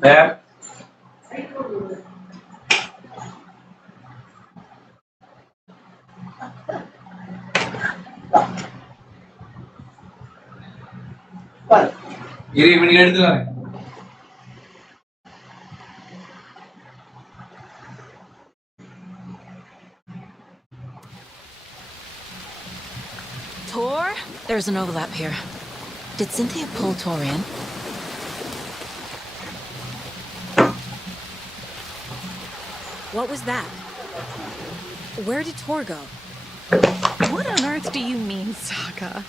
There. Tor? There's an overlap here. Did Cynthia pull Tor in? What was that? Where did Tor go? What on earth do you mean, Saga?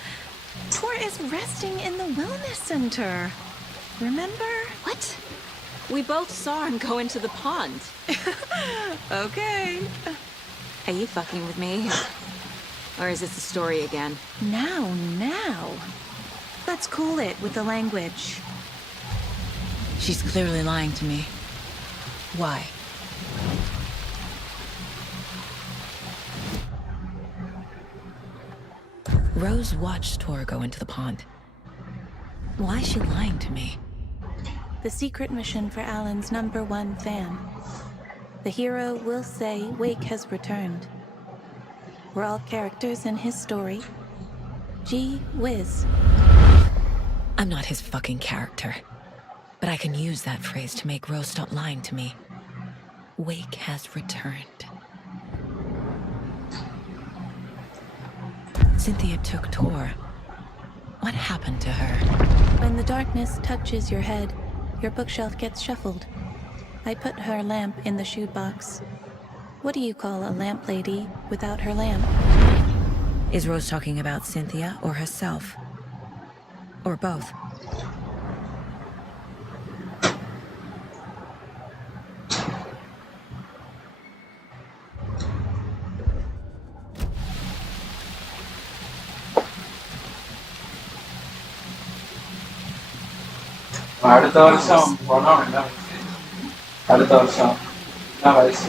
Tor is resting in the wellness center. Remember? What? We both saw him go into the pond. Okay. Are you fucking with me? Or is this the story again? Now. Let's cool it with the language. She's clearly lying to me. Why? Rose watched Tor go into the pond. Why is she lying to me? The secret mission for Alan's #1 fan. The hero will say Wake has returned. We're all characters in his story. Gee whiz. I'm not his fucking character. But I can use that phrase to make Rose stop lying to me. Wake has returned. Cynthia took Tor. What happened to her? When the darkness touches your head, your bookshelf gets shuffled. I put her lamp in the shoebox. What do you call a lamp lady without her lamp? Is Rose talking about Cynthia or herself? Or both?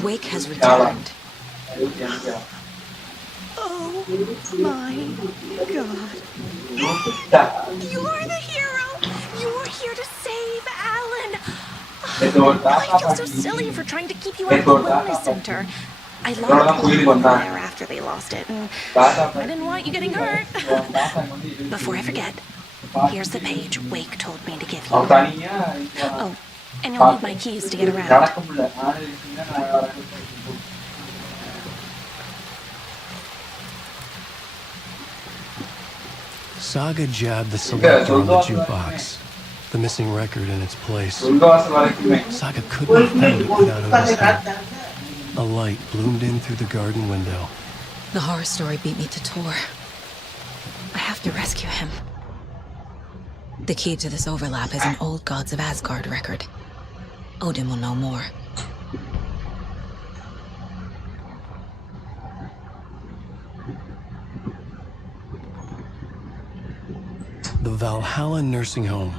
Wake has returned. Oh my god. You're the hero! You're here to save Alan! I feel so silly for trying to keep you out of the wellness center. I locked Wake there after they lost it, and I didn't want you getting hurt. Before I forget, here's the page Wake told me to give you. Oh, and you'll need my keys to get around. Saga jabbed the selector on the jukebox, the missing record in its place. Saga couldn't have found it without Otis here. A light bloomed in through the garden window. The horror story beat me to Tor. I have to rescue him. The key to this overlap is an old Gods of Asgard record. Odin will know more. The Valhalla Nursing Home,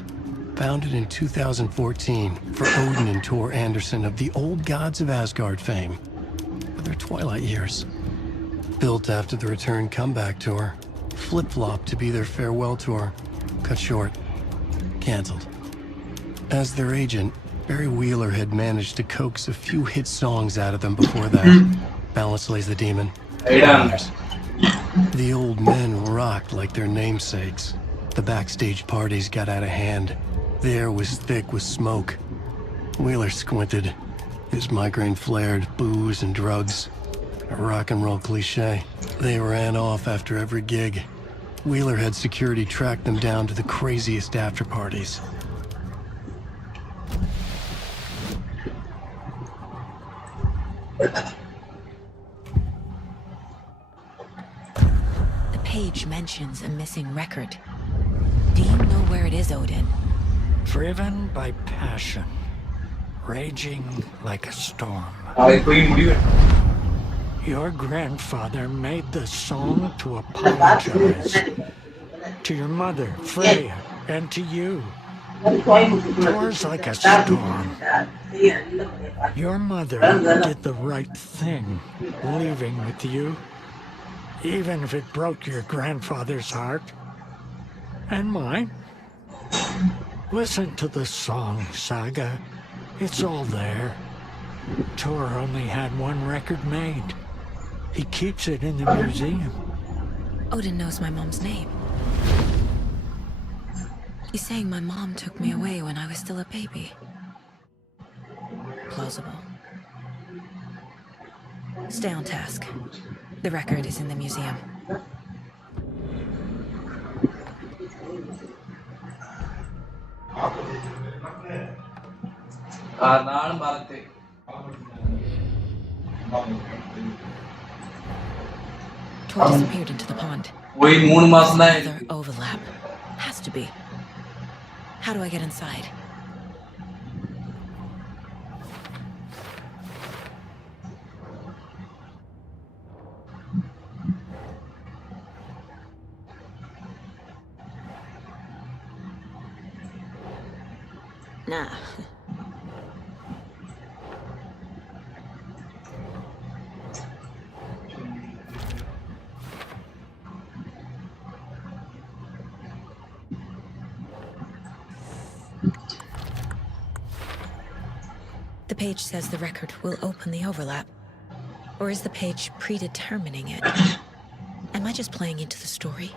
founded in 2014 for Odin and Tor Anderson of the old Gods of Asgard fame, for their twilight years. Built after the return comeback tour, flip-flopped to be their farewell tour, cut short, canceled. As their agent, Barry Wheeler had managed to coax a few hit songs out of them before that. Balance Lays the Demon, and others. The old men rocked like their namesakes. The backstage parties got out of hand. The air was thick with smoke. Wheeler squinted. His migraine flared, booze and drugs. A rock and roll cliche. They ran off after every gig. Wheeler had security track them down to the craziest after parties. The page mentions a missing record. Do you know where it is, Odin? Driven by passion, raging like a storm. Your grandfather made the song to apologize to your mother, Freya, and to you. Tor's like a storm. Your mother did the right thing, leaving with you, even if it broke your grandfather's heart. And mine. Listen to the song, Saga. It's all there. Tor only had one record made. He keeps it in the museum. Odin knows my mom's name. He's saying my mom took me away when I was still a baby. Plausible. Stay on task. The record is in the museum. Tor disappeared into the pond. Another overlap. Has to be. How do I get inside? Nah. The page says the record will open the overlap. Or is the page predetermining it? Am I just playing into the story?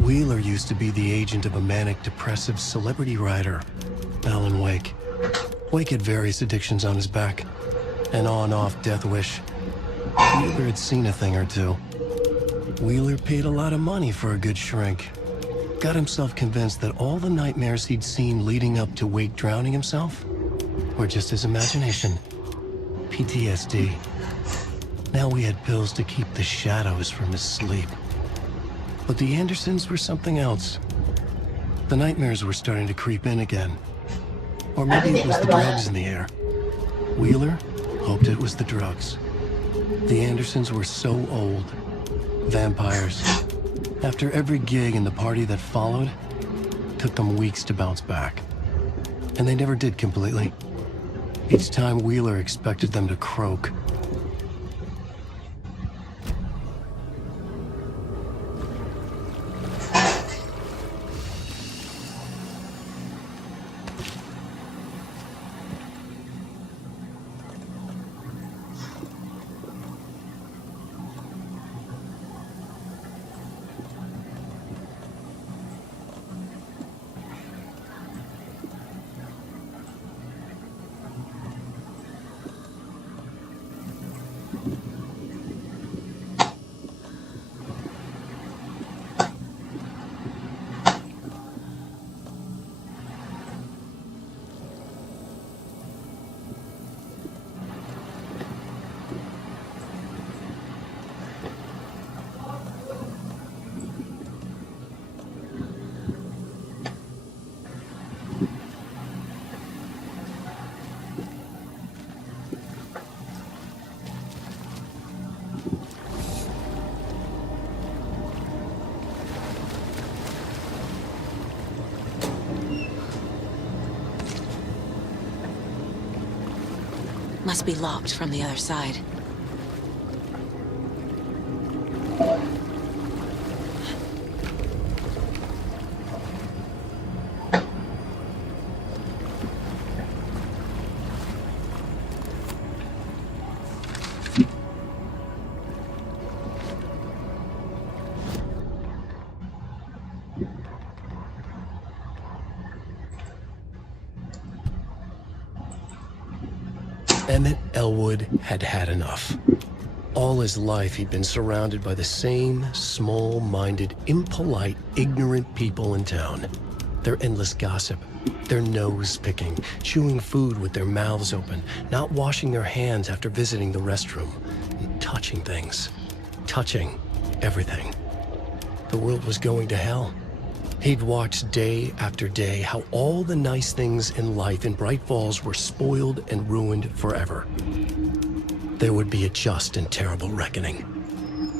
Wheeler used to be the agent of a manic depressive celebrity writer, Alan Wake. Wake had various addictions on his back, an on-off death wish. Wheeler had seen a thing or two. Wheeler paid a lot of money for a good shrink. Got himself convinced that all the nightmares he'd seen leading up to Wake drowning himself were just his imagination. PTSD. Now we had pills to keep the shadows from his sleep. But the Andersons were something else. The nightmares were starting to creep in again. Or maybe it was the drugs in the air. Wheeler hoped it was the drugs. The Andersons were so old. vampires. After every gig and the party that followed, it took them weeks to bounce back. And they never did completely. Each time Wheeler expected them to croak. Must be locked from the other side. Emmett Elwood had had enough. All his life, he'd been surrounded by the same small-minded, impolite, ignorant people in town. Their endless gossip, their nose-picking, chewing food with their mouths open, not washing their hands after visiting the restroom, and touching things. Touching everything. The world was going to hell. He'd watched day after day how all the nice things in life in Bright Falls were spoiled and ruined forever. There would be a just and terrible reckoning.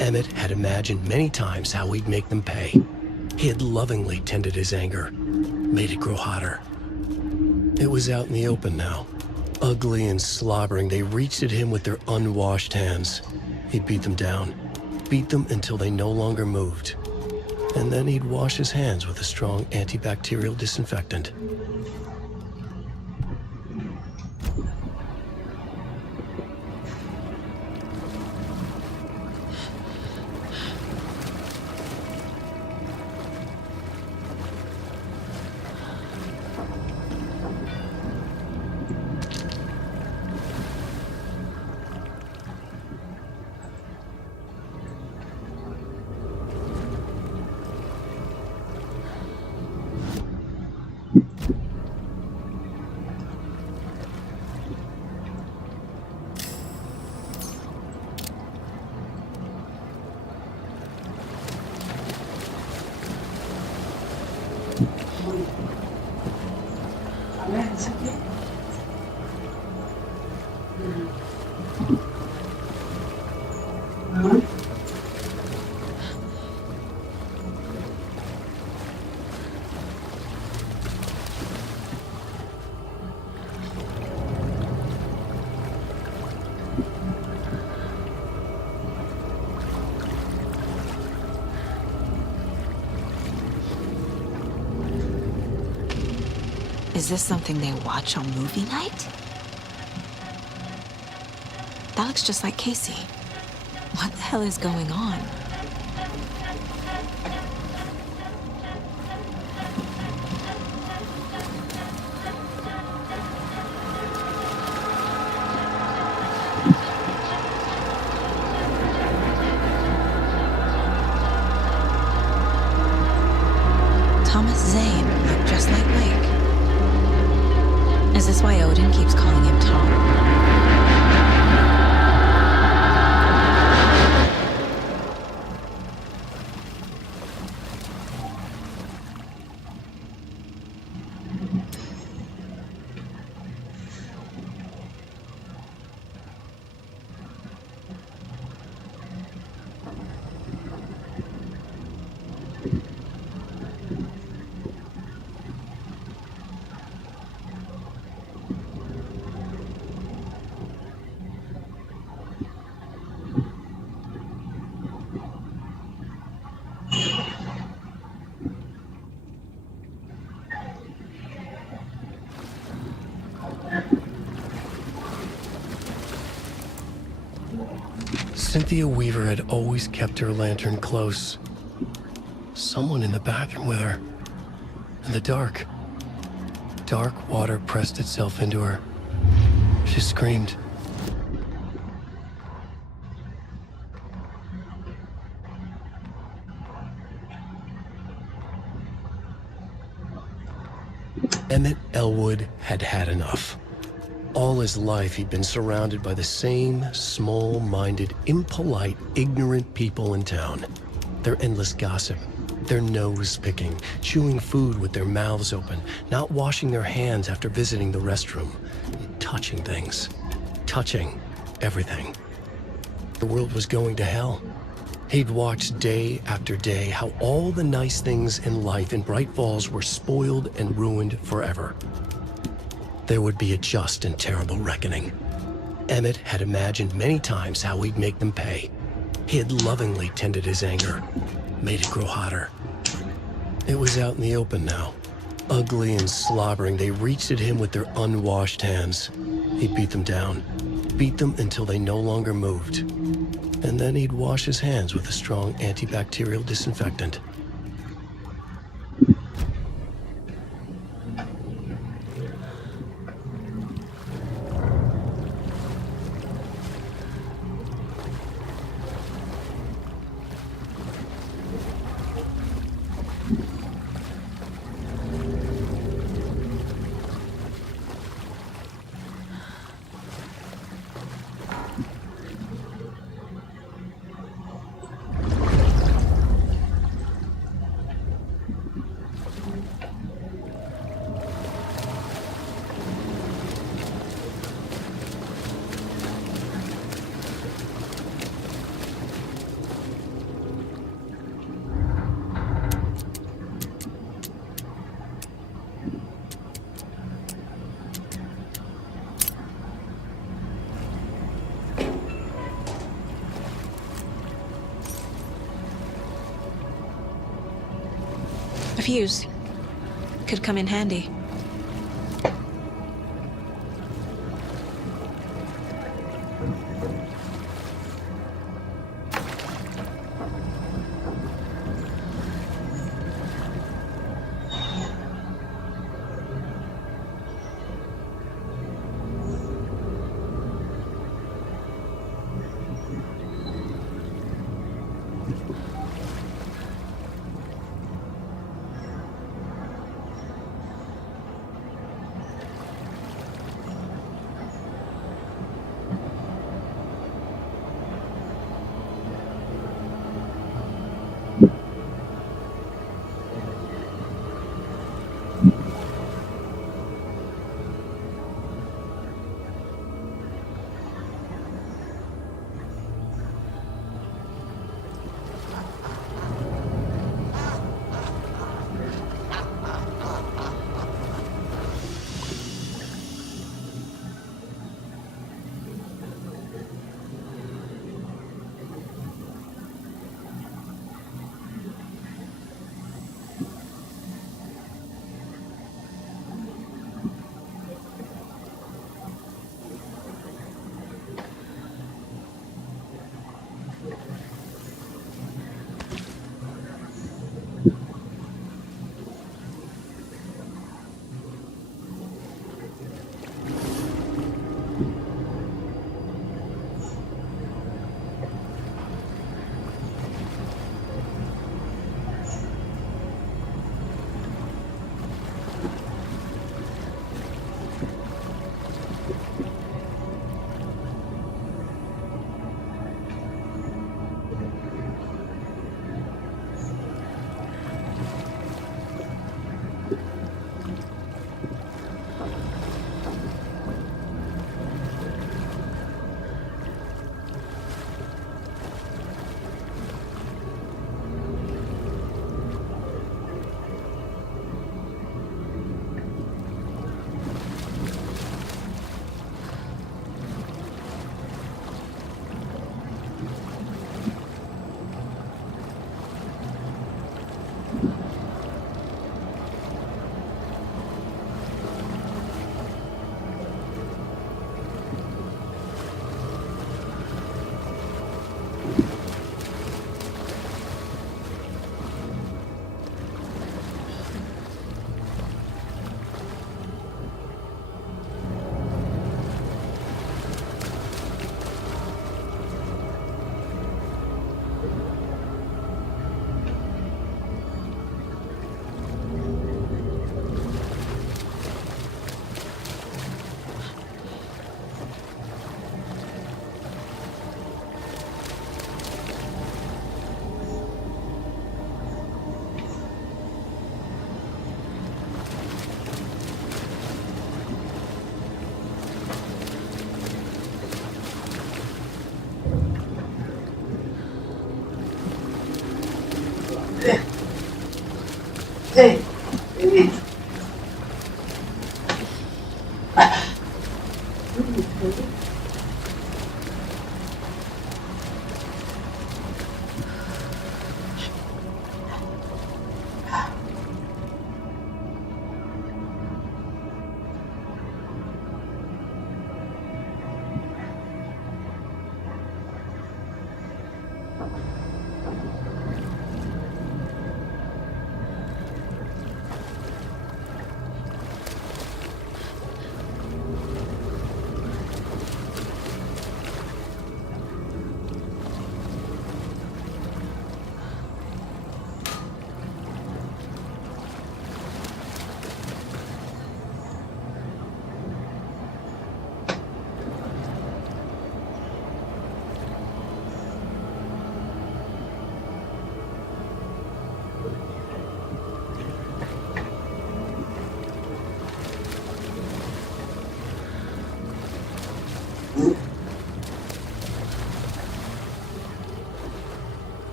Emmett had imagined many times how he'd make them pay. He had lovingly tended his anger, made it grow hotter. It was out in the open now. Ugly and slobbering, they reached at him with their unwashed hands. He'd beat them down, beat them until they no longer moved. And then he'd wash his hands with a strong antibacterial disinfectant. Is this something they watch on movie night? That looks just like Casey. What the hell is going on? Thomas Zane looked just like Blake. Is this why Odin keeps calling him Tom? Cynthia Weaver had always kept her lantern close. Someone in the bathroom with her. In the dark. Dark water pressed itself into her. She screamed. Emmett Elwood had had enough. All his life, he'd been surrounded by the same small-minded, impolite, ignorant people in town. Their endless gossip, their nose-picking, chewing food with their mouths open, not washing their hands after visiting the restroom, touching things, touching everything. The world was going to hell. He'd watched day after day how all the nice things in life in Bright Falls were spoiled and ruined forever. There would be a just and terrible reckoning. Emmett had imagined many times how he'd make them pay. He had lovingly tended his anger, made it grow hotter. It was out in the open now. Ugly and slobbering, they reached at him with their unwashed hands. He'd beat them down, beat them until they no longer moved. And then he'd wash his hands with a strong antibacterial disinfectant. A fuse. Could come in handy.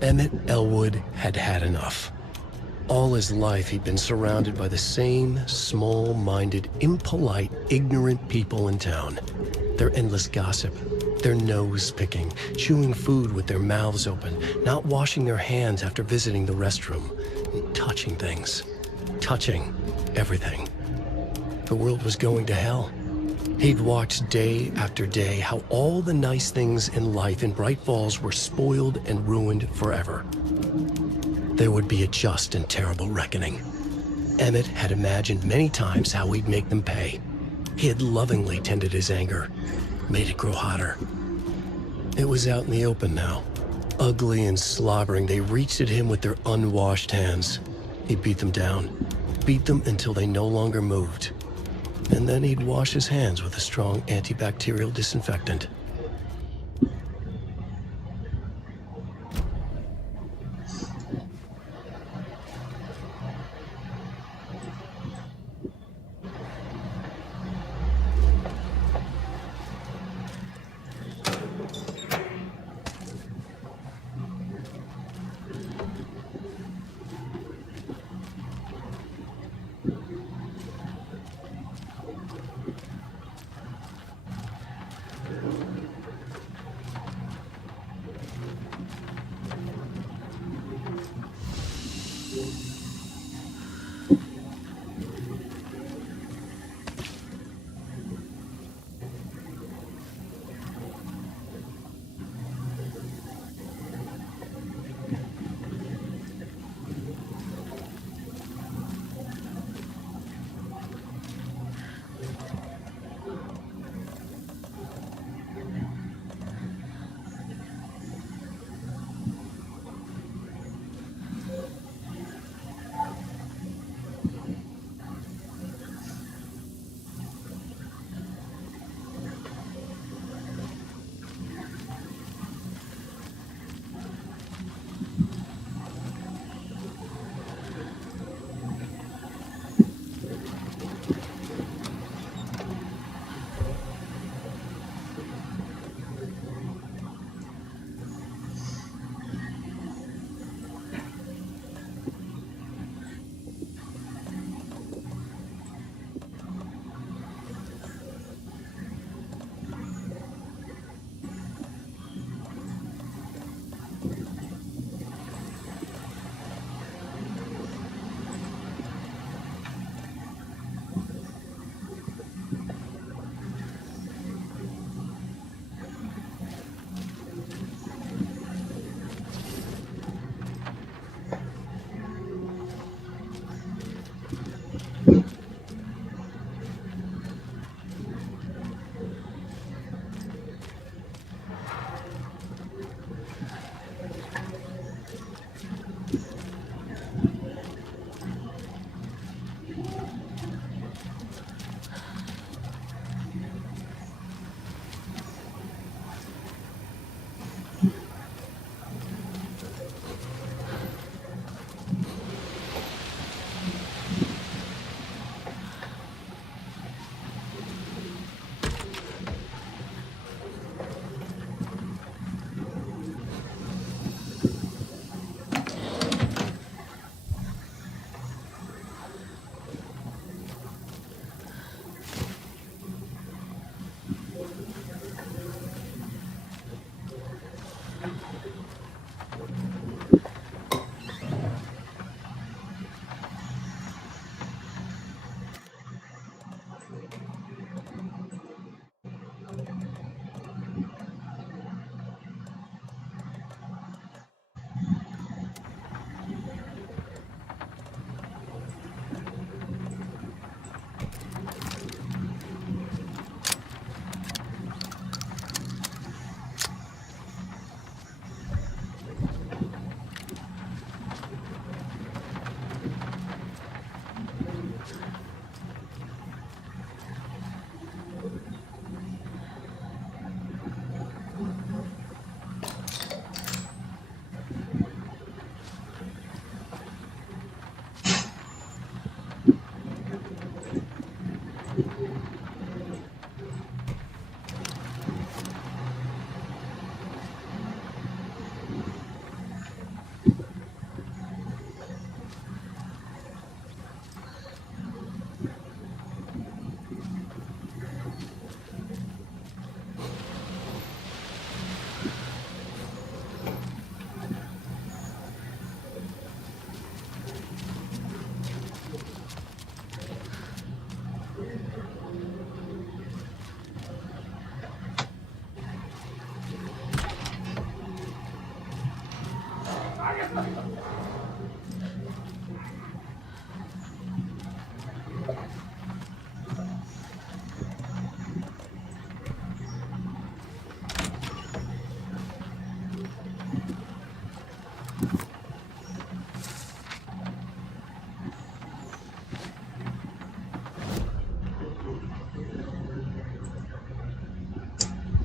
Emmett Elwood had had enough. All his life, he'd been surrounded by the same small-minded, impolite, ignorant people in town. Their endless gossip, their nose-picking, chewing food with their mouths open, not washing their hands after visiting the restroom, and touching things. Touching everything. The world was going to hell. He'd watched day after day how all the nice things in life in Bright Falls were spoiled and ruined forever. there would be a just and terrible reckoning. Emmett had imagined many times how he'd make them pay. He had lovingly tended his anger, made it grow hotter. It was out in the open now. Ugly and slobbering, they reached at him with their unwashed hands. He beat them down, beat them until they no longer moved. And then he'd wash his hands with a strong antibacterial disinfectant.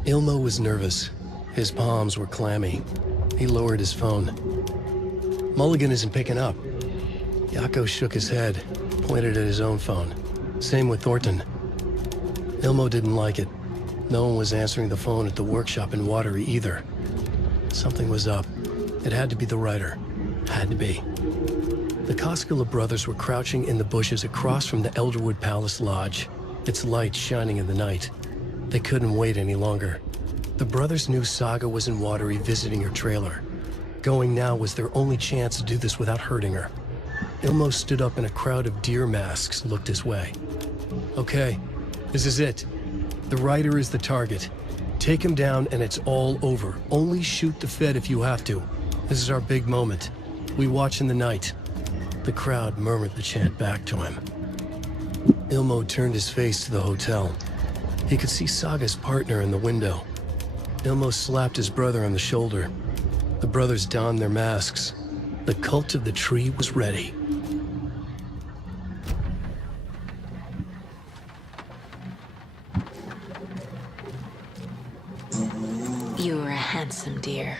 Ilmo was nervous. His palms were clammy. He lowered his phone. Mulligan isn't picking up. Yako shook his head, pointed at his own phone. Same with Thornton. Ilmo didn't like it. No one was answering the phone at the workshop in Watery either. Something was up. It had to be the writer. Had to be. The Koskela brothers were crouching in the bushes across from the Elderwood Palace Lodge, its light shining in the night. They couldn't wait any longer. The brothers knew Saga was in Watery visiting her trailer. Going now was their only chance to do this without hurting her. Ilmo stood up and a crowd of deer masks looked his way. Okay, this is it. The writer is the target. Take him down and it's all over. Only shoot the Fed if you have to. This is our big moment. We watch in the night. The crowd murmured the chant back to him. Ilmo turned his face to the hotel. He could see Saga's partner in the window. Ilmo slapped his brother on the shoulder. The brothers donned their masks. The cult of the tree was ready. You were a handsome deer.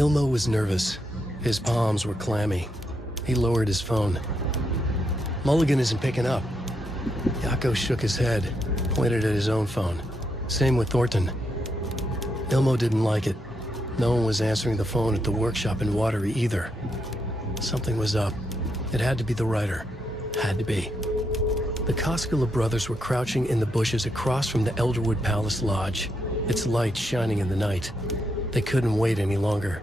Ilmo was nervous. His palms were clammy. He lowered his phone. Mulligan isn't picking up. Yako shook his head, pointed at his own phone. Same with Thornton. Ilmo didn't like it. No one was answering the phone at the workshop in Watery either. Something was up. It had to be the writer. Had to be. The Koskela brothers were crouching in the bushes across from the Elderwood Palace Lodge, its light shining in the night. They couldn't wait any longer.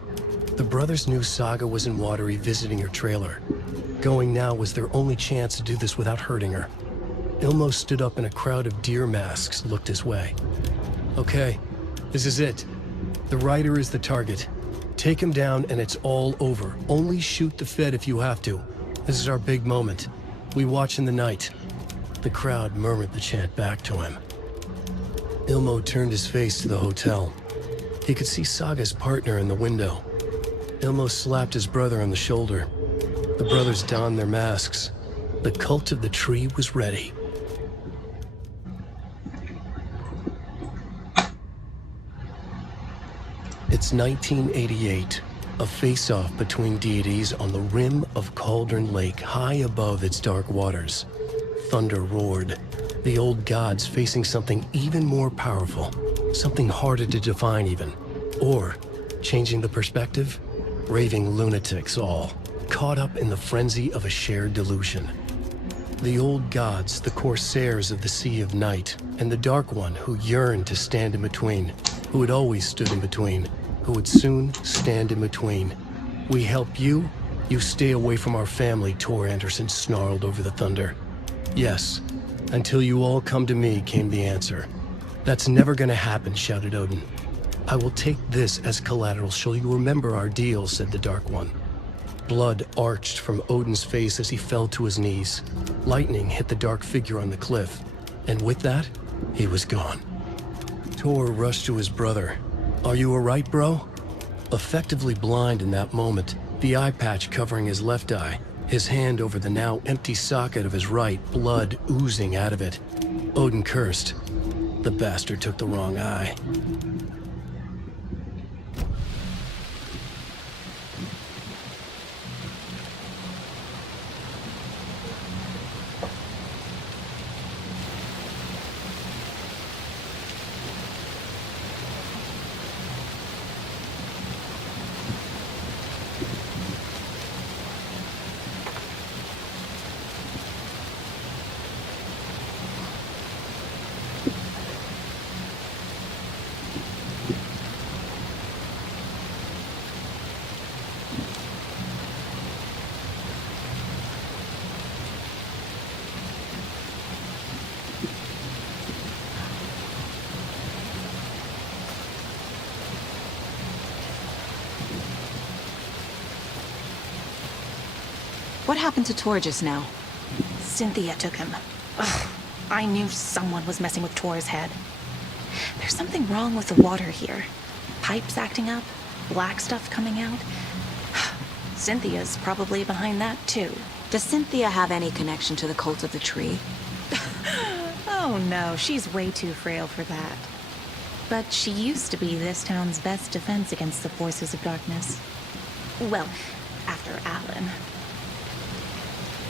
The brothers knew Saga was in Watery visiting her trailer. Going now was their only chance to do this without hurting her. Ilmo stood up and a crowd of deer masks looked his way. Okay, this is it. The writer is the target. Take him down and it's all over. Only shoot the Fed if you have to. This is our big moment. We watch in the night. The crowd murmured the chant back to him. Ilmo turned his face to the hotel. He could see Saga's partner in the window. Ilmo slapped his brother on the shoulder. The brothers donned their masks. The cult of the tree was ready. It's 1988, a face-off between deities on the rim of Cauldron Lake, high above its dark waters. Thunder roared, the old gods facing something even more powerful, something harder to define even. Or, changing the perspective, raving lunatics all, caught up in the frenzy of a shared delusion. The old gods, the corsairs of the Sea of Night, and the Dark One who yearned to stand in between, who had always stood in between, who would soon stand in between. We help you, you stay away from our family, Tor Anderson snarled over the thunder. Yes, until you all come to me, came the answer. That's never gonna happen, shouted Odin. I will take this as collateral, shall you remember our deal, said the Dark One. Blood arched from Odin's face as he fell to his knees. Lightning hit the dark figure on the cliff, and with that, he was gone. Tor rushed to his brother. Are you alright, bro? Effectively blind in that moment, the eye patch covering his left eye, his hand over the now empty socket of his right, blood oozing out of it. Odin cursed. The bastard took the wrong eye. What happened to Tor just now? Cynthia took him. Ugh, I knew someone was messing with Tor's head. There's something wrong with the water here. Pipes acting up, black stuff coming out. Cynthia's probably behind that too. Does Cynthia have any connection to the cult of the tree? Oh no, she's way too frail for that. But she used to be this town's best defense against the forces of darkness. Well, after Alan.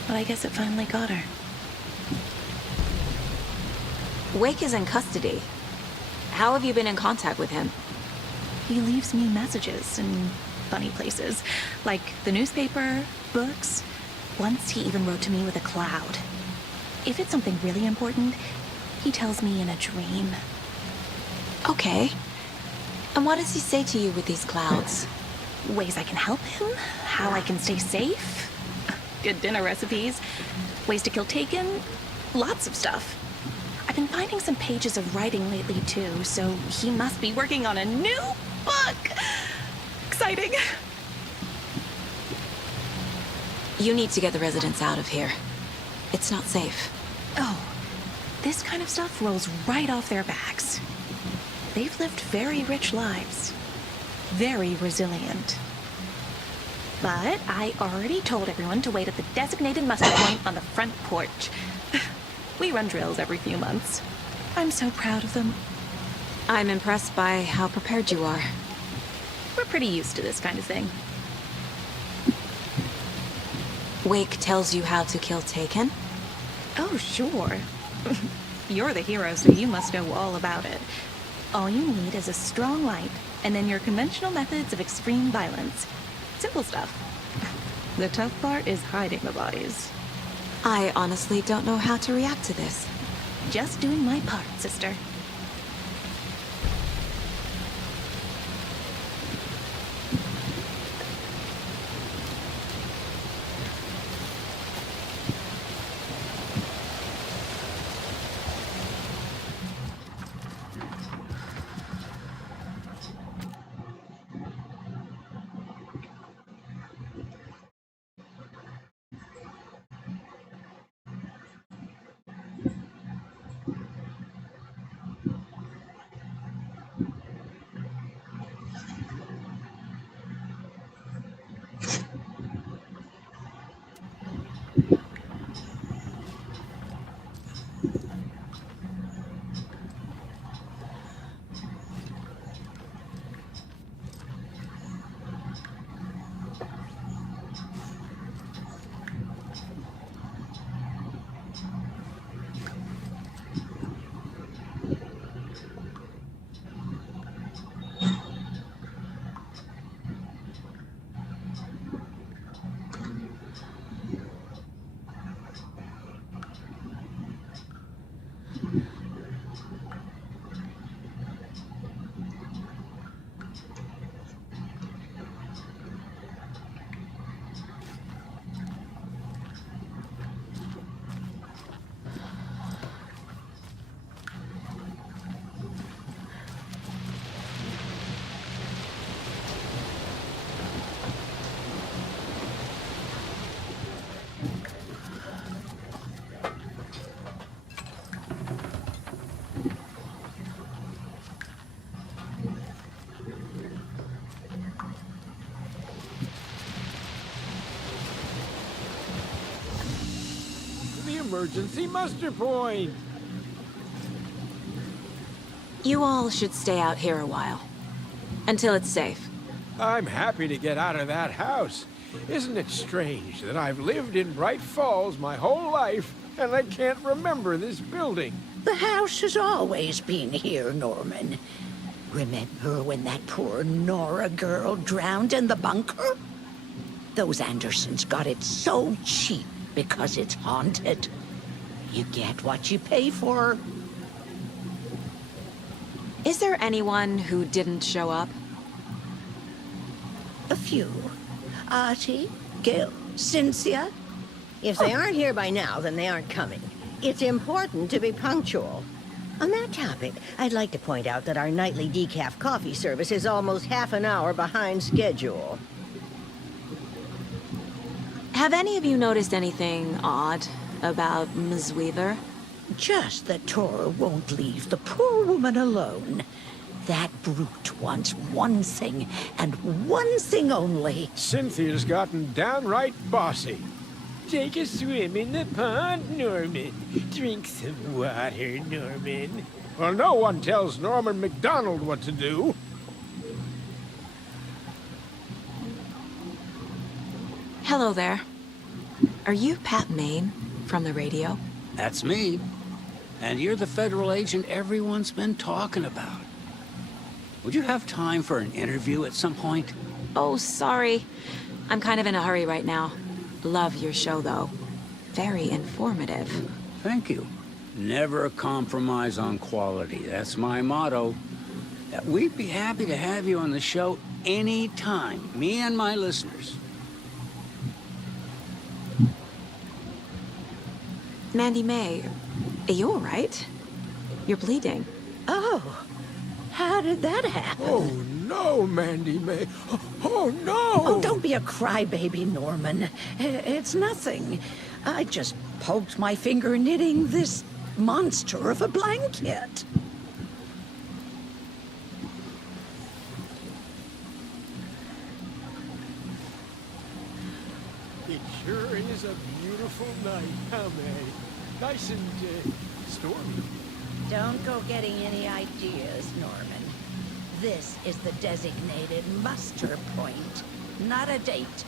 But I guess it finally got her. Wake is in custody. How have you been in contact with him? He leaves me messages in funny places, like the newspaper, books. Once he even wrote to me with a cloud. If it's something really important, he tells me in a dream. Okay. And what does he say to you with these clouds? Ways I can help him, how I can stay safe. Good dinner recipes, ways to kill Taken, lots of stuff. I've been finding some pages of writing lately too, so he must be working on a new book. Exciting. You need to get the residents out of here. It's not safe. Oh, this kind of stuff rolls right off their backs. They've lived very rich lives. Very resilient. But I already told everyone to wait at the designated muster point on the front porch. We run drills every few months. I'm so proud of them. I'm impressed by how prepared you are. We're pretty used to this kind of thing. Wake tells you how to kill Taken? Oh, sure. You're the hero, so you must know all about it. All you need is a strong light, and then your conventional methods of extreme violence. Simple stuff. The tough part is hiding the bodies. I honestly don't know how to react to this. Just doing my part, sister. Emergency muster point! You all should stay out here a while. Until it's safe. I'm happy to get out of that house. Isn't it strange that I've lived in Bright Falls my whole life and I can't remember this building? The house has always been here, Norman. Remember when that poor Nora girl drowned in the bunker? Those Andersons got it so cheap because it's haunted. You get what you pay for. Is there anyone who didn't show up? A few. Artie, Gil, Cynthia. If they aren't here by now, then they aren't coming. It's important to be punctual. On that topic, I'd like to point out that our nightly decaf coffee service is almost half an hour behind schedule. Have any of you noticed anything odd about Ms. Weaver? Just that Tora won't leave the poor woman alone. That brute wants one thing, and one thing only. Cynthia's gotten downright bossy. Take a swim in the pond, Norman. Drink some water, Norman. Well, no one tells Norman MacDonald what to do. Hello there. Are you Pat Maine from the radio? That's me. And you're the federal agent everyone's been talking about. Would you have time for an interview at some point? Oh, sorry. I'm kind of in a hurry right now. Love your show, though. Very informative. Thank you. Never compromise on quality. That's my motto. We'd be happy to have you on the show anytime, me and my listeners. Mandy May, are you all right? You're bleeding. Oh, how did that happen? Oh, no, Mandy May. Oh, no! Oh, don't be a crybaby, Norman. It's nothing. I just poked my finger knitting this monster of a blanket. It sure is a beautiful night, huh, May? Nice and stormy. Don't go getting any ideas, Norman. This is the designated muster point, not a date.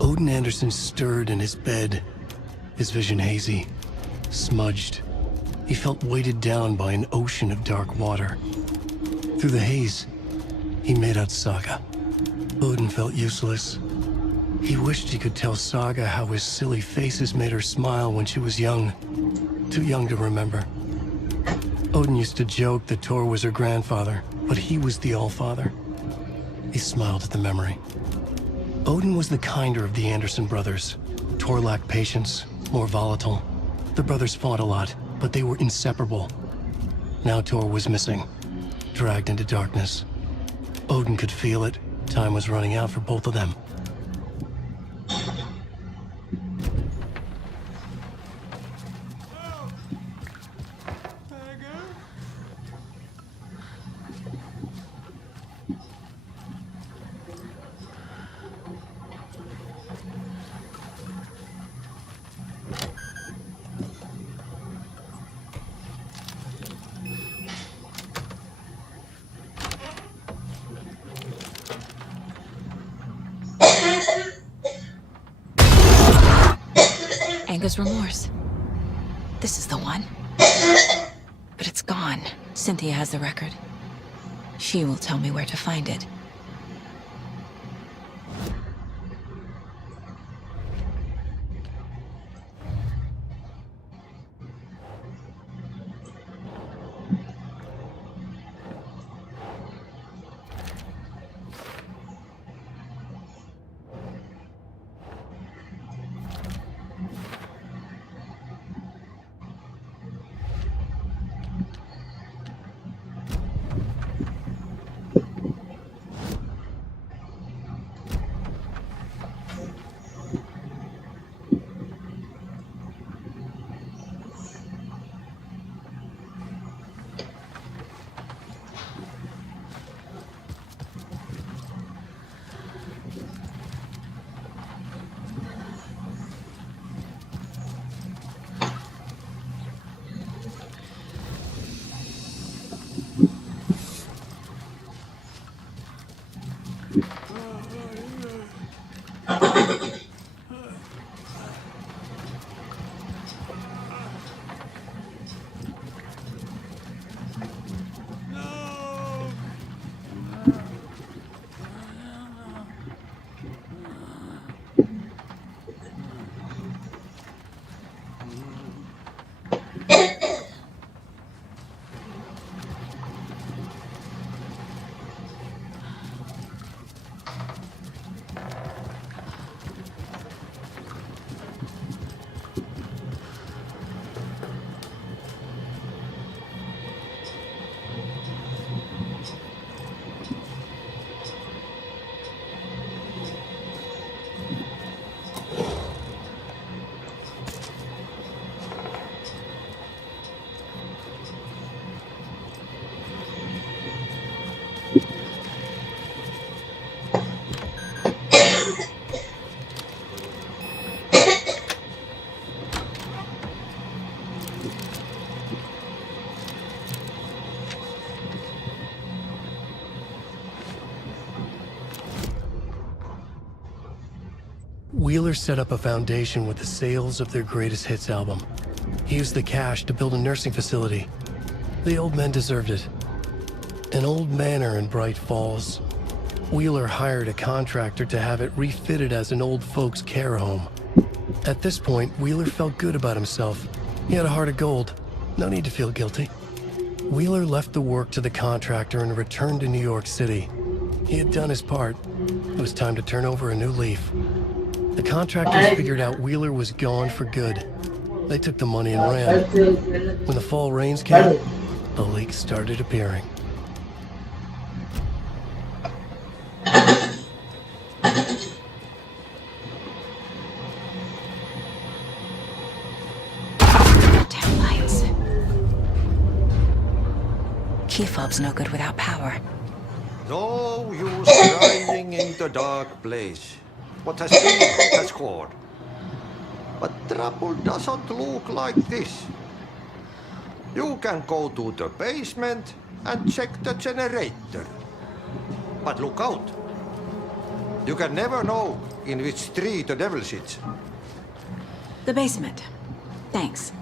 Odin Anderson stirred in his bed, his vision hazy, smudged. He felt weighted down by an ocean of dark water. Through the haze, he made out Saga. Odin felt useless. He wished he could tell Saga how his silly faces made her smile when she was young. Too young to remember. Odin used to joke that Tor was her grandfather, but he was the Allfather. He smiled at the memory. Odin was the kinder of the Anderson brothers. Tor lacked patience, more volatile. The brothers fought a lot, but they were inseparable. Now Tor was missing, dragged into darkness. Odin could feel it. Time was running out for both of them. Anga's remorse. This is the one. But it's gone. Cynthia has the record. She will tell me where to find it. Wheeler set up a foundation with the sales of their greatest hits album. He used the cash to build a nursing facility. The old men deserved it. An old manor in Bright Falls. Wheeler hired a contractor to have it refitted as an old folks' care home. At this point, Wheeler felt good about himself. He had a heart of gold. No need to feel guilty. Wheeler left the work to the contractor and returned to New York City. He had done his part. It was time to turn over a new leaf. The contractors figured out Wheeler was gone for good. They took the money and ran. When the fall rains came, the leaks started appearing. Damn lights. Key fob's no good without power. No use crying in the dark place. What has been has gone. But trouble doesn't look like this. You can go to the basement and check the generator. But look out. You can never know in which tree the devil sits. The basement. Thanks.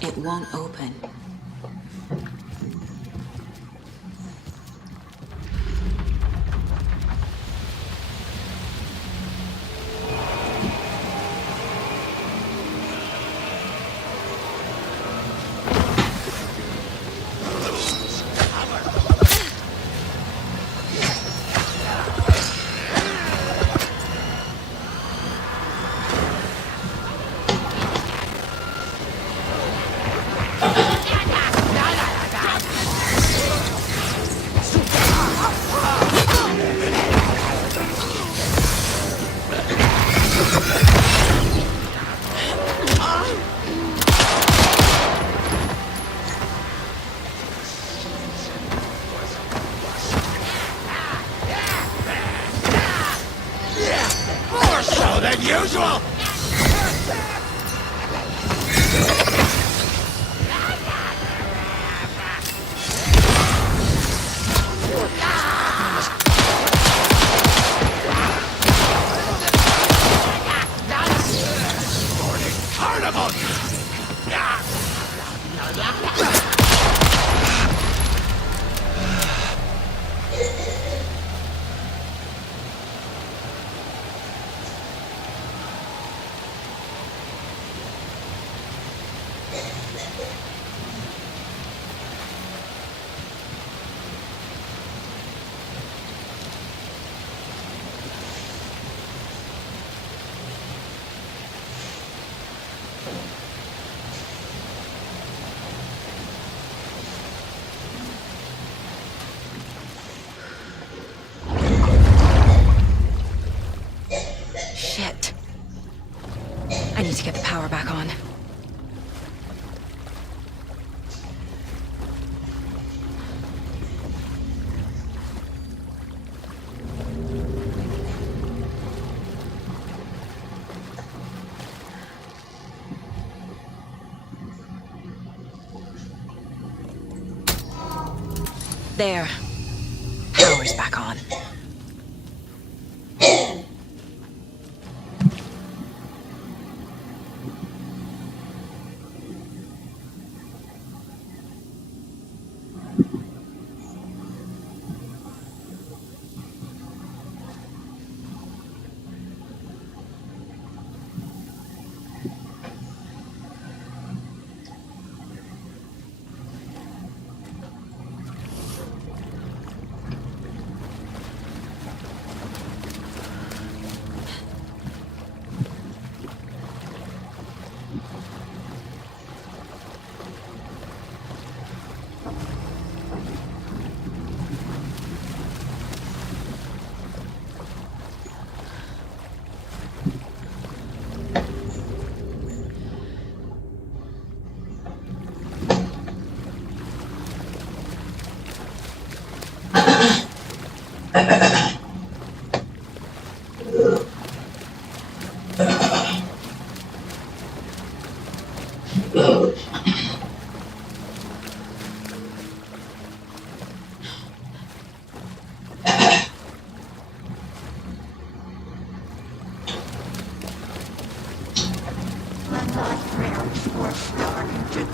It won't open. Shit. I need to get the power back on. There. powers back on.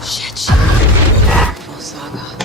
Shit. Full saga.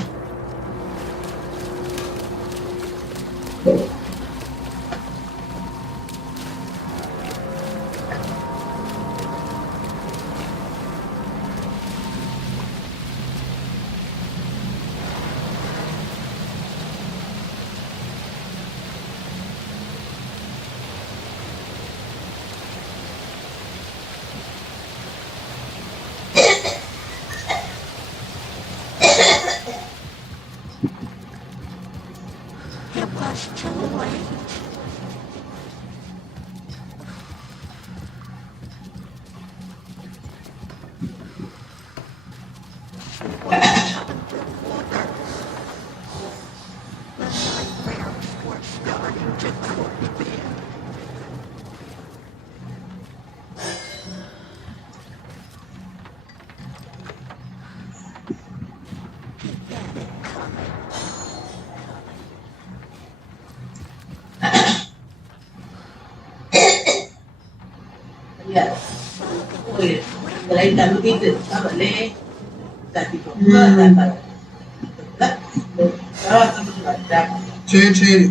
சரி சரி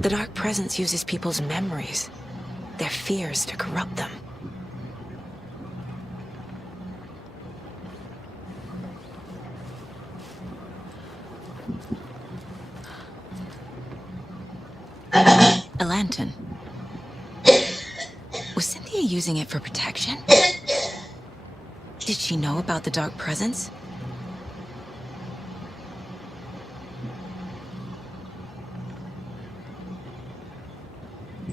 The Dark Presence uses people's memories, their fears to corrupt them. A lantern. Was Cynthia using it for protection? Did she know about the Dark Presence?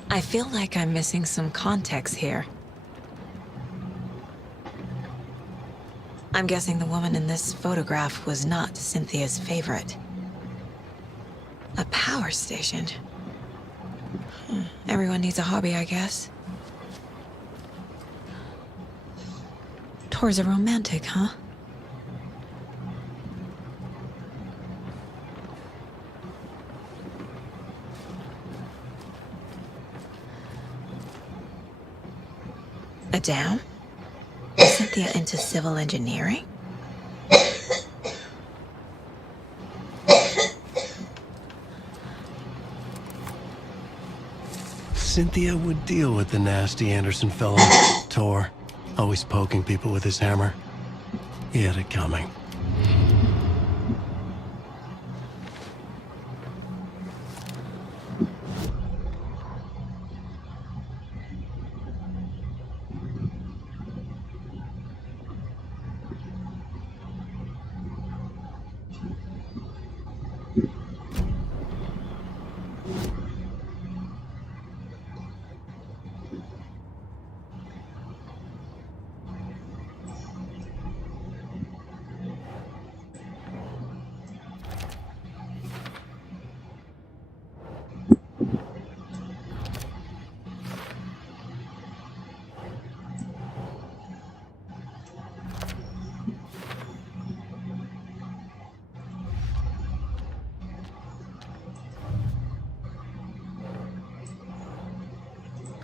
I feel like I'm missing some context here. I'm guessing the woman in this photograph was not Cynthia's favorite. A power station. Everyone needs a hobby, I guess. Tor's a romantic, huh? A dam? A Cynthia into civil engineering? Cynthia would deal with the nasty Anderson fellow, Tor, always poking people with his hammer. He had it coming.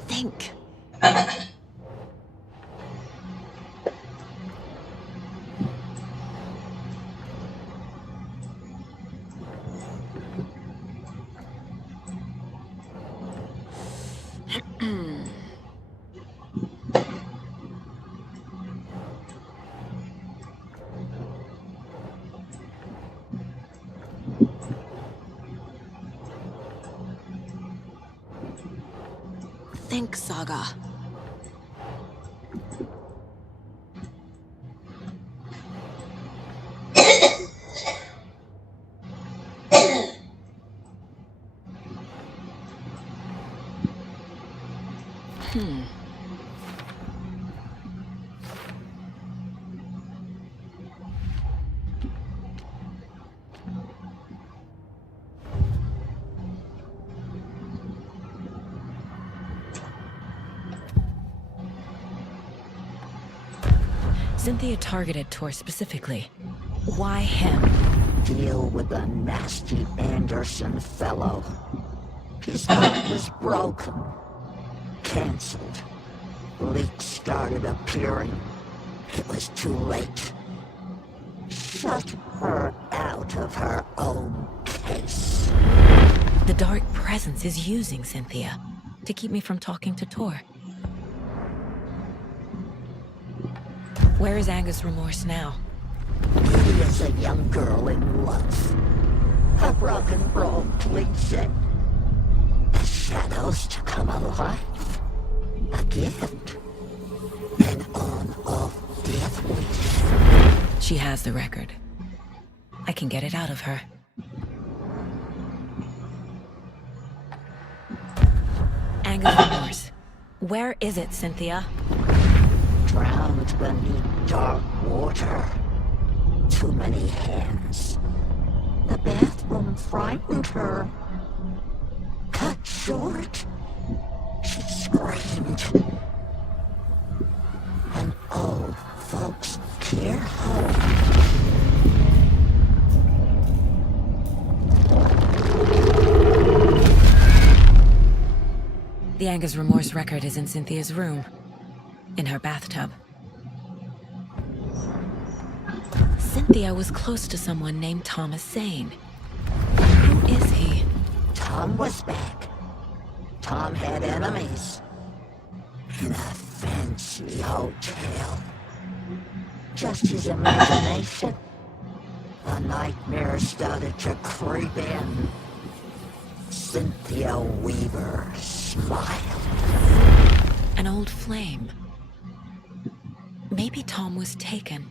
Think. Think, Saga. Cynthia targeted Tor specifically. Why him? Deal with the nasty Anderson fellow. His heart was broken. Cancelled. Leaks started appearing. It was too late. Shut her out of her own case. The Dark Presence is using Cynthia to keep me from talking to Tor. Where is Angus Remorse now? He is a young girl in love. A rock and roll pleasing. The shadows to come alive. A gift. An on-off death wish. She has the record. I can get it out of her. Angus Remorse. Where is it, Cynthia? Drowned beneath dark water. Too many hands. The bathroom frightened her. Cut short. She screamed. An old folks' care home. The Angus Remorse record is in Cynthia's room. In her bathtub. Cynthia was close to someone named Thomas Zane. Who is he? Tom was back. Tom had enemies. In a fancy hotel. Just his imagination. A nightmare started to creep in. Cynthia Weaver smiled. An old flame. Maybe Tom was taken.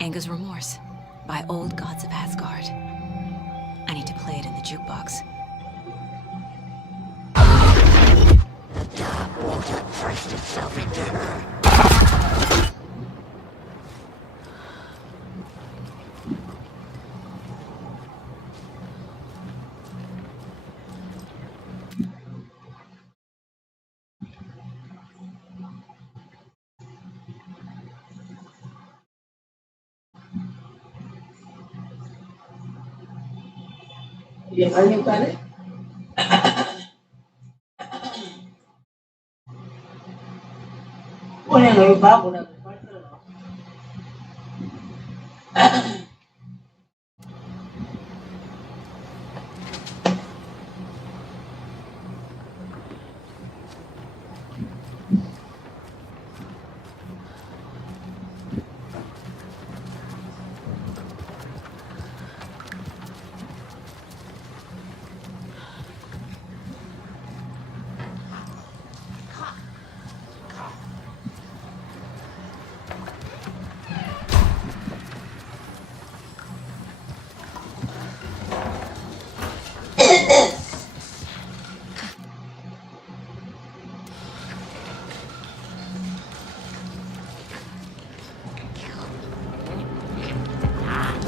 Angus Remorse by Old Gods of Asgard. I need to play it in the jukebox. The dark water pressed itself into her.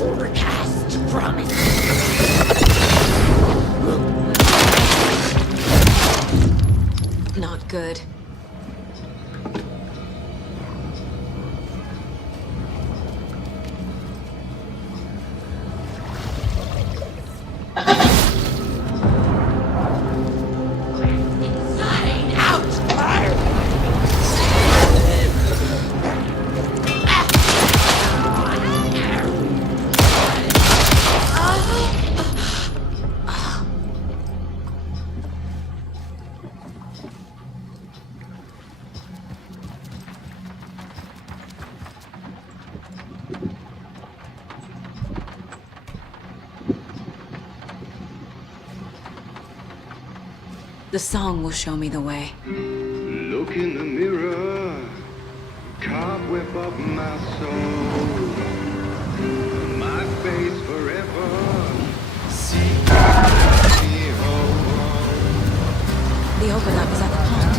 Overcast promise. Not good. The song will show me the way. Look in the mirror, cobweb of my soul, my face forever. See, The overlap is at the pond.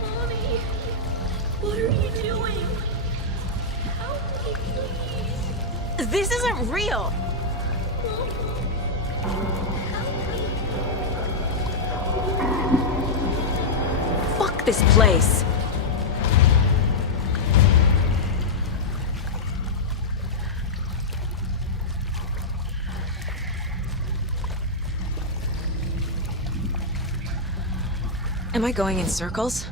Mommy, what are you doing? Help me, please. This isn't real! Fuck this place! Am I going in circles?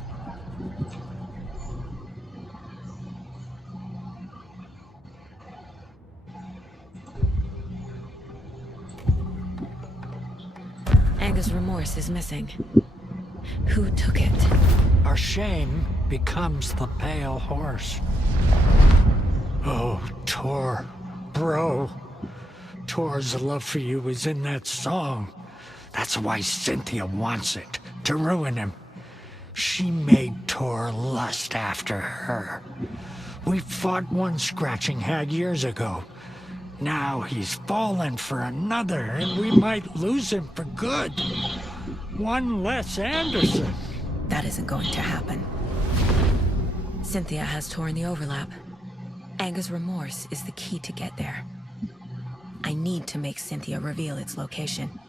Angus Remorse is missing. Who took it? Our shame becomes the pale horse. Oh, Tor. Bro. Tor's love for you is in that song. That's why Cynthia wants it, to ruin him. She made Tor lust after her. We fought one scratching hag years ago. Now he's fallen for another, and we might lose him for good. One less Anderson. That isn't going to happen. Cynthia has Tor in the overlap. Angus Remorse is the key to get there. I need to make Cynthia reveal its location.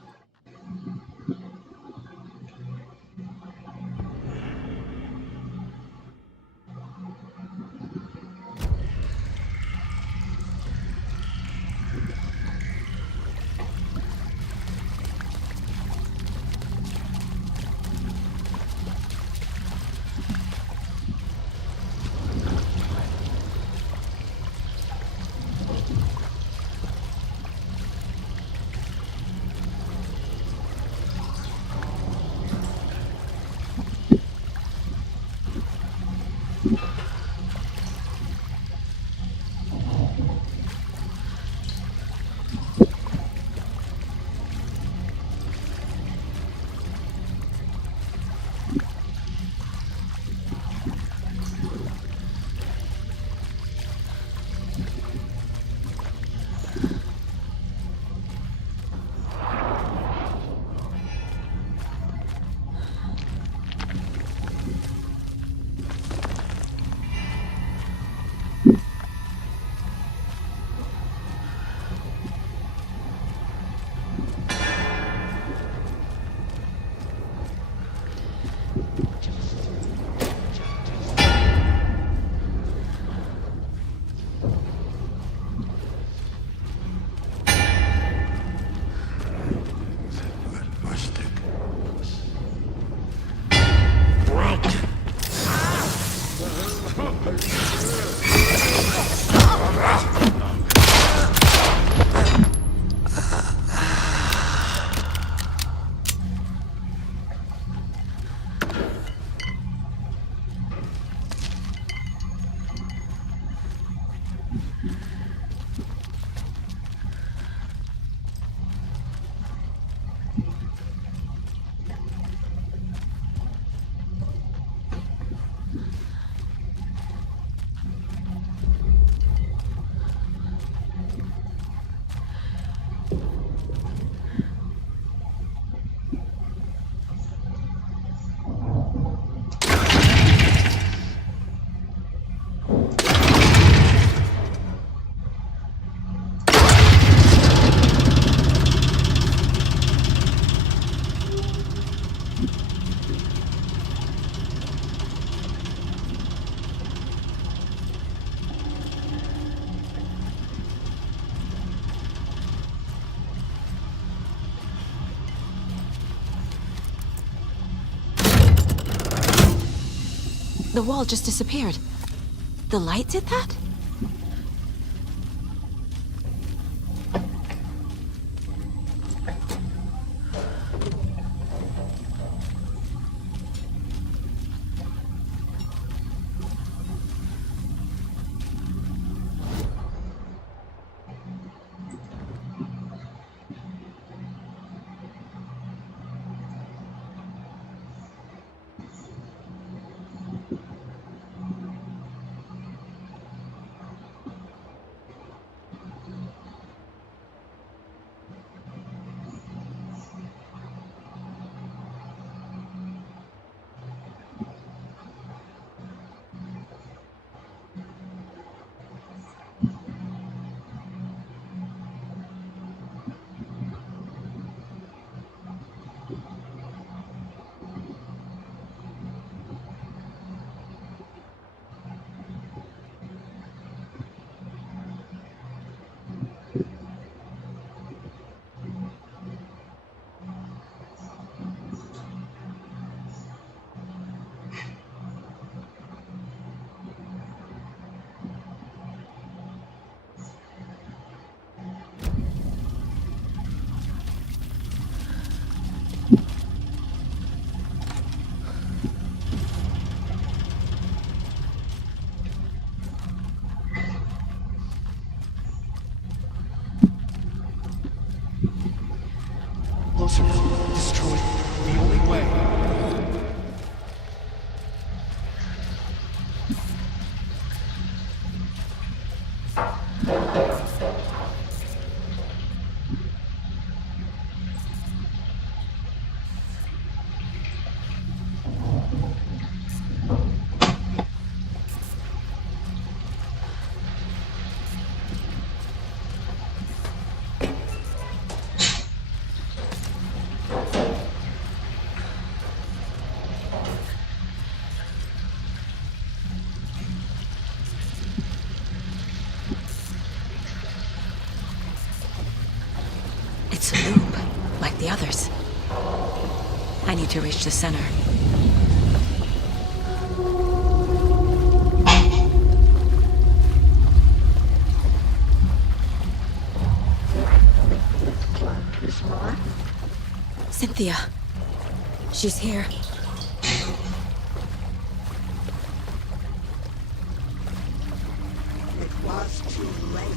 The wall just disappeared. The light did that? Lucifer, destroy the only way. It's a loop, like the others. I need to reach the center. Cynthia. She's here. It was too late.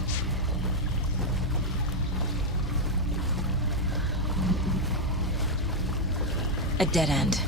A dead end.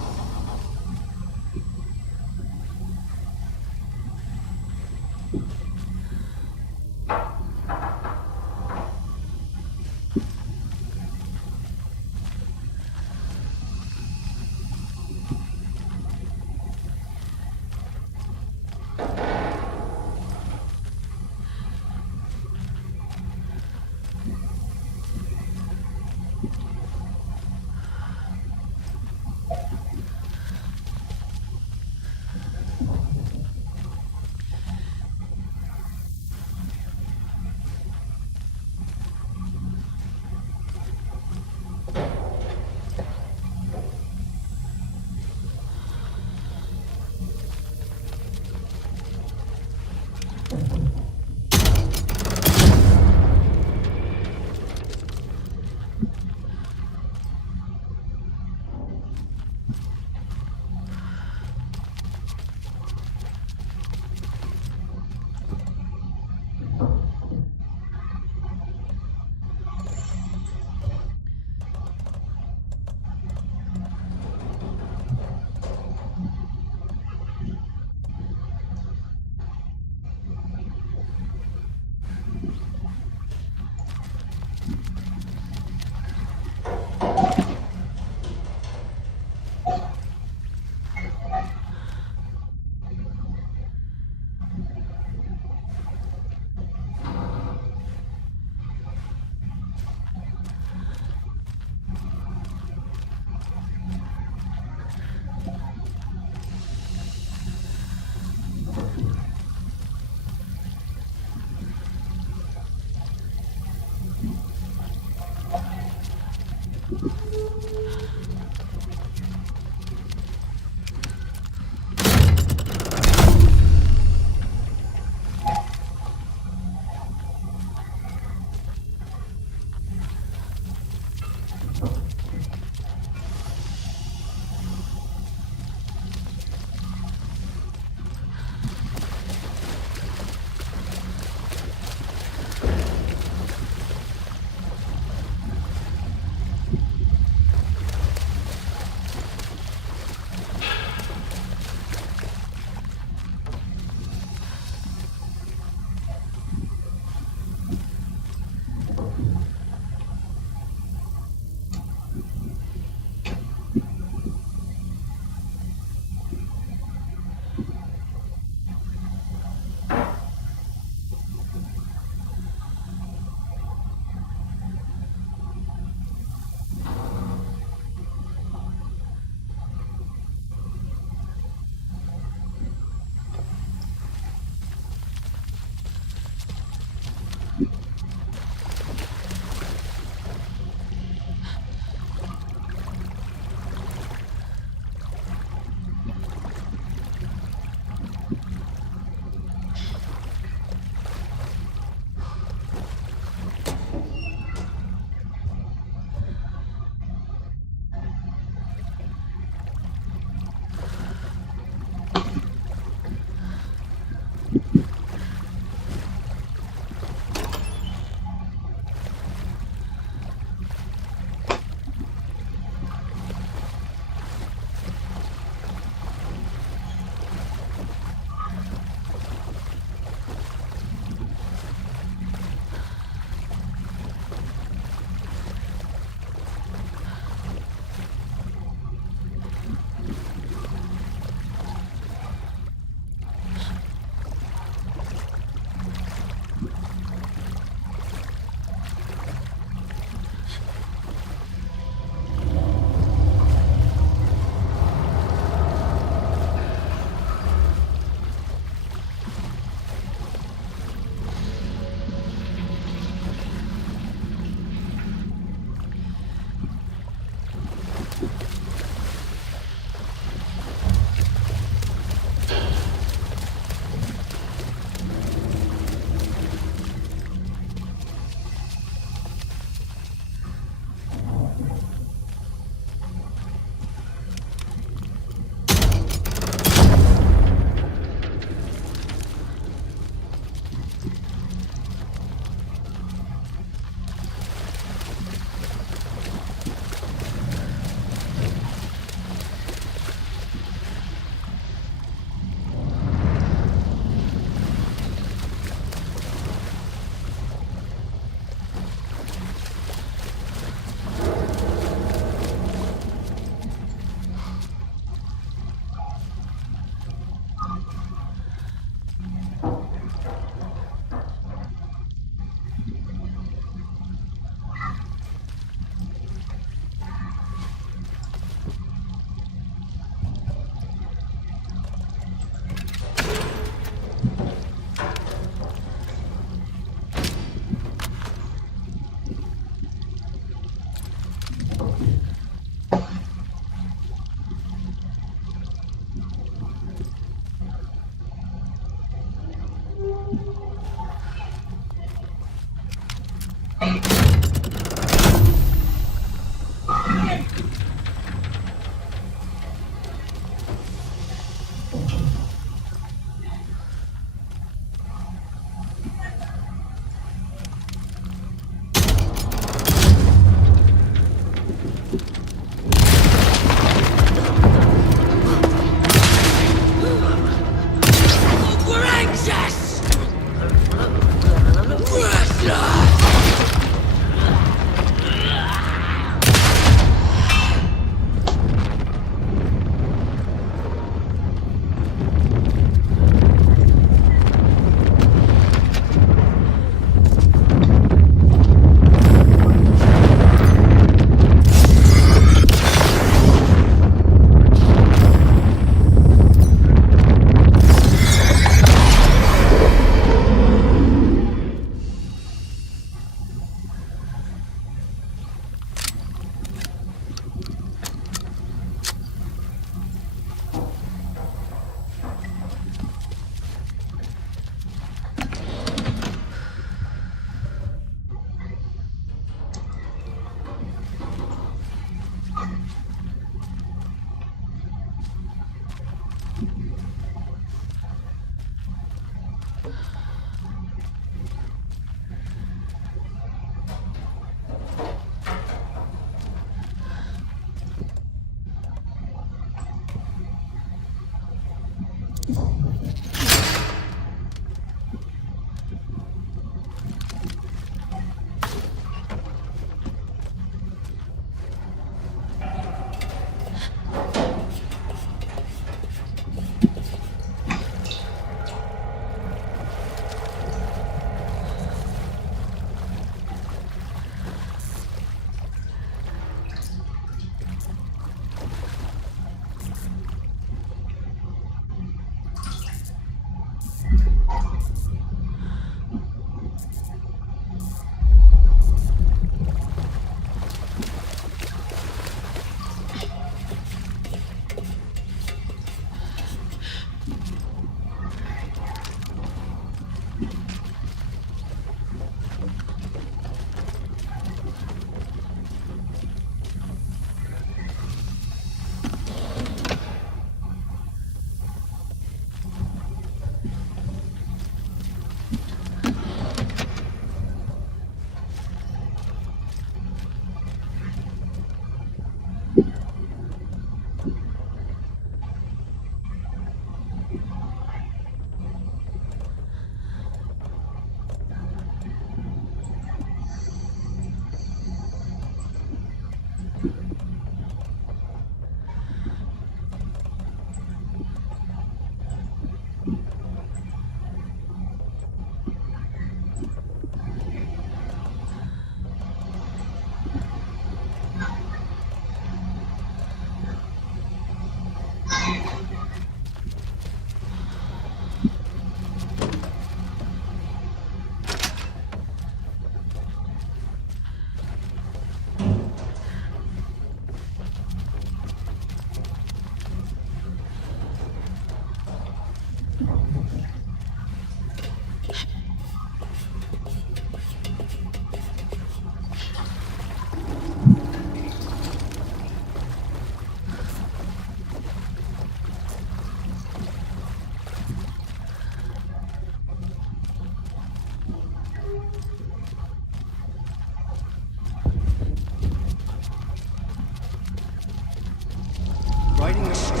fighting the story.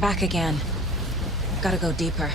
Back again. Gotta go deeper.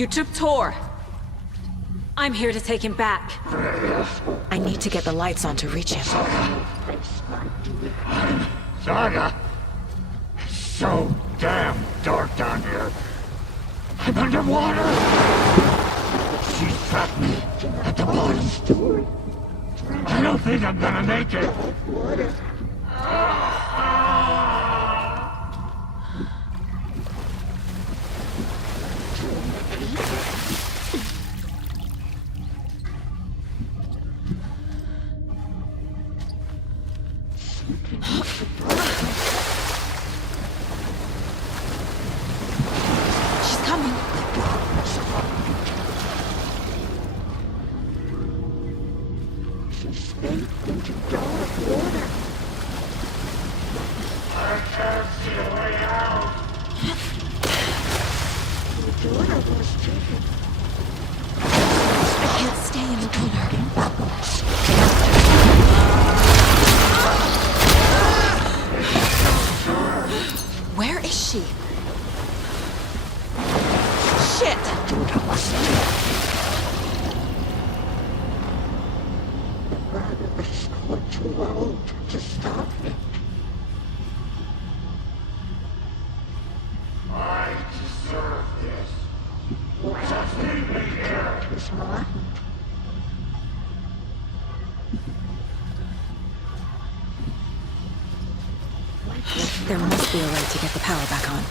You took Tor. I'm here to take him back. I need to get the lights on to reach him. Saga! It's so damn dark down here. I'm underwater! She's trapped me at the bottom. I don't think I'm gonna make it. She's coming. I can't see a way out. I can't stay in the water. Where is she? Shit! I deserve this. Just leave me here. There must be a way to get the power back on.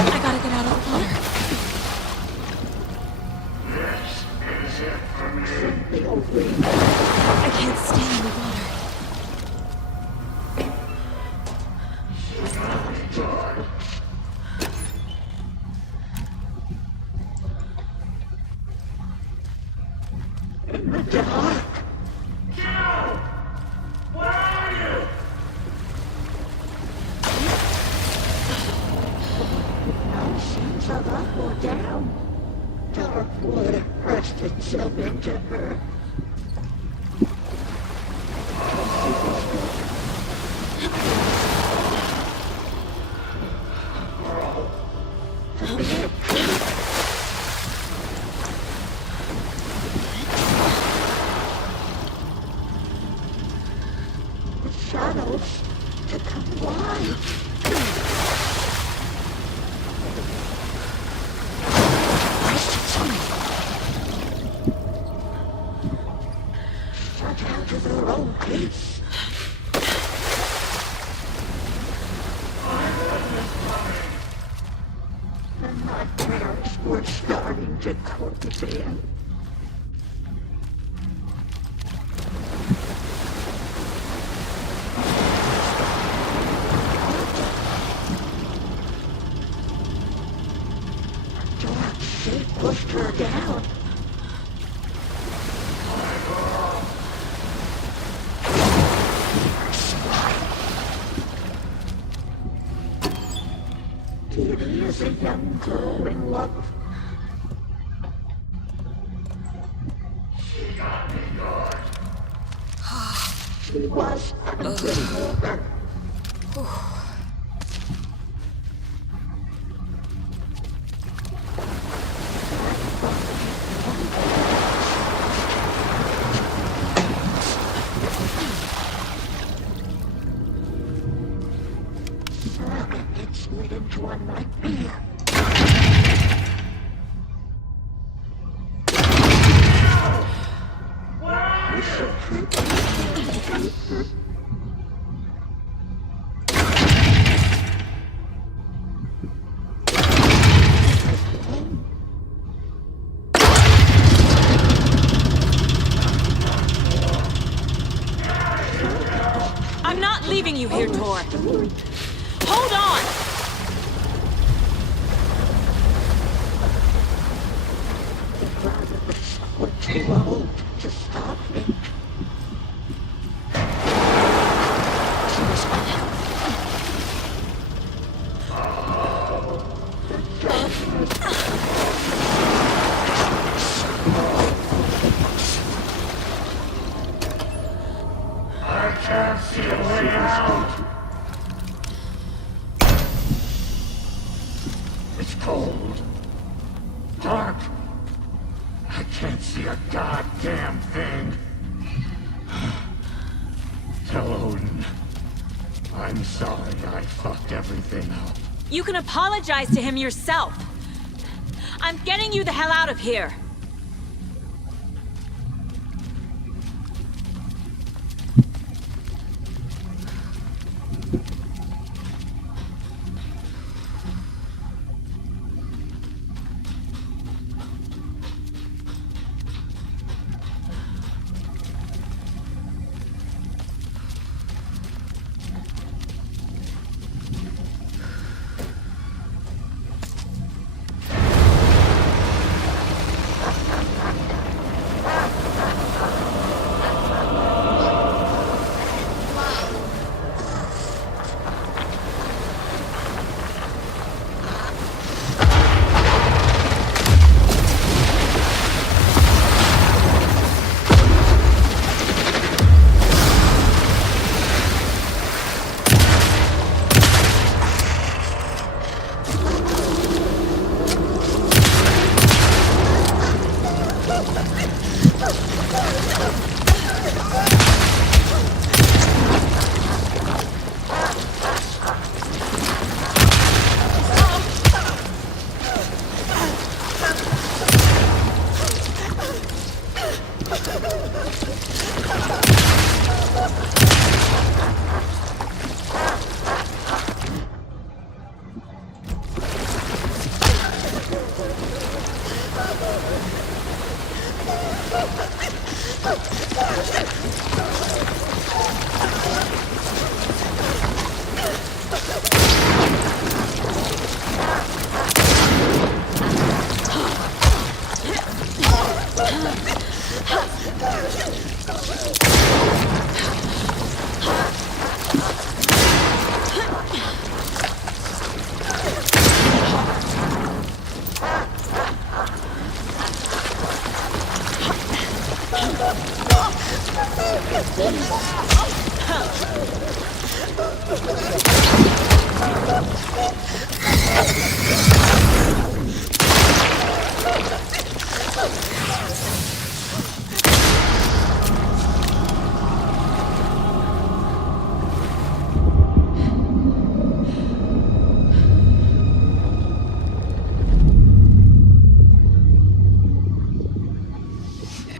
I gotta get out of the water. This is it for me. I can't stay in the water. I'm not leaving you here, Tor. Hold on! I can't see a way out. It's cold. Dark. I can't see a goddamn thing. Tell Odin. I'm sorry I fucked everything up. You can apologize to him yourself. I'm getting you the hell out of here.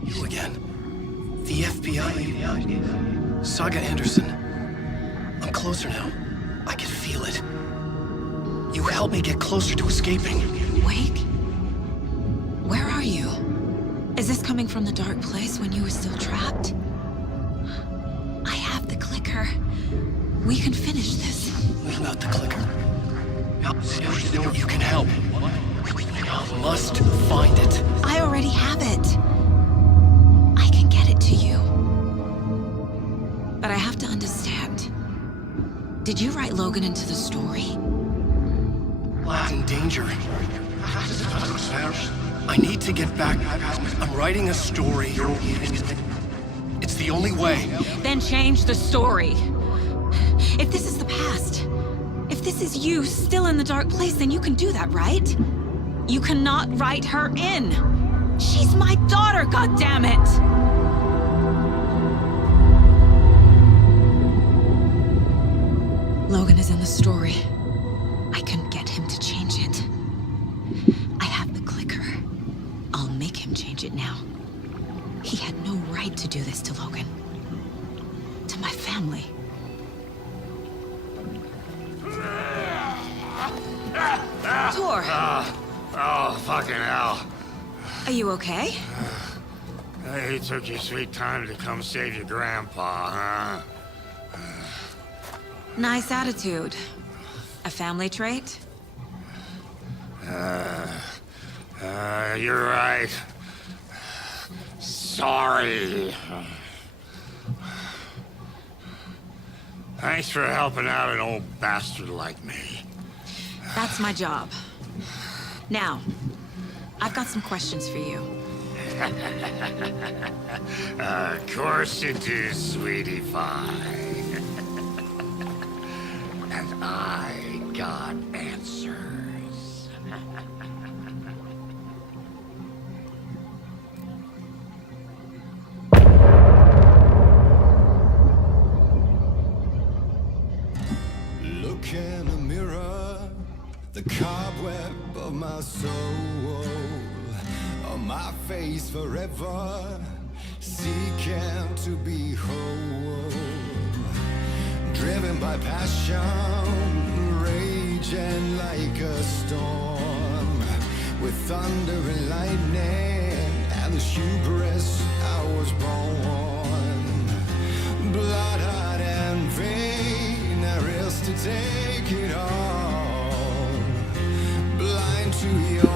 You again. The FBI. Saga Anderson. I'm closer now. I can feel it. You helped me get closer to escaping. Wake? Where are you? Is this coming from the dark place when you were still trapped? I have the clicker. We can finish this. What about the clicker? You can help. I must find it. I already have it. I can get it to you. But I have to understand. Did you write Logan into the story? In danger. I need to get back. I'm writing a story. It's the only way. Then change the story. If this is the past, if this is you still in the dark place, then you can do that, right? You cannot write her in. She's my daughter, goddammit! Logan is in the story. I can get him to change it. I have the clicker. I'll make him change it now. He had no right to do this to Logan. To my family. Tor! Oh, fucking hell. Are you okay? You took your sweet time to come save your grandpa, huh? Nice attitude. A family trait? You're right. Sorry. Thanks for helping out an old bastard like me. That's my job. Now, I've got some questions for you. Of course you do, sweetie pie. And I got answers. Look in the mirror, the cobweb of my soul, on my face forever, seeking to be whole, driven by passion, raging like a storm, with thunder and lightning, and the hubris I was born, blood-hot and vain, I risked to take it all, blind to your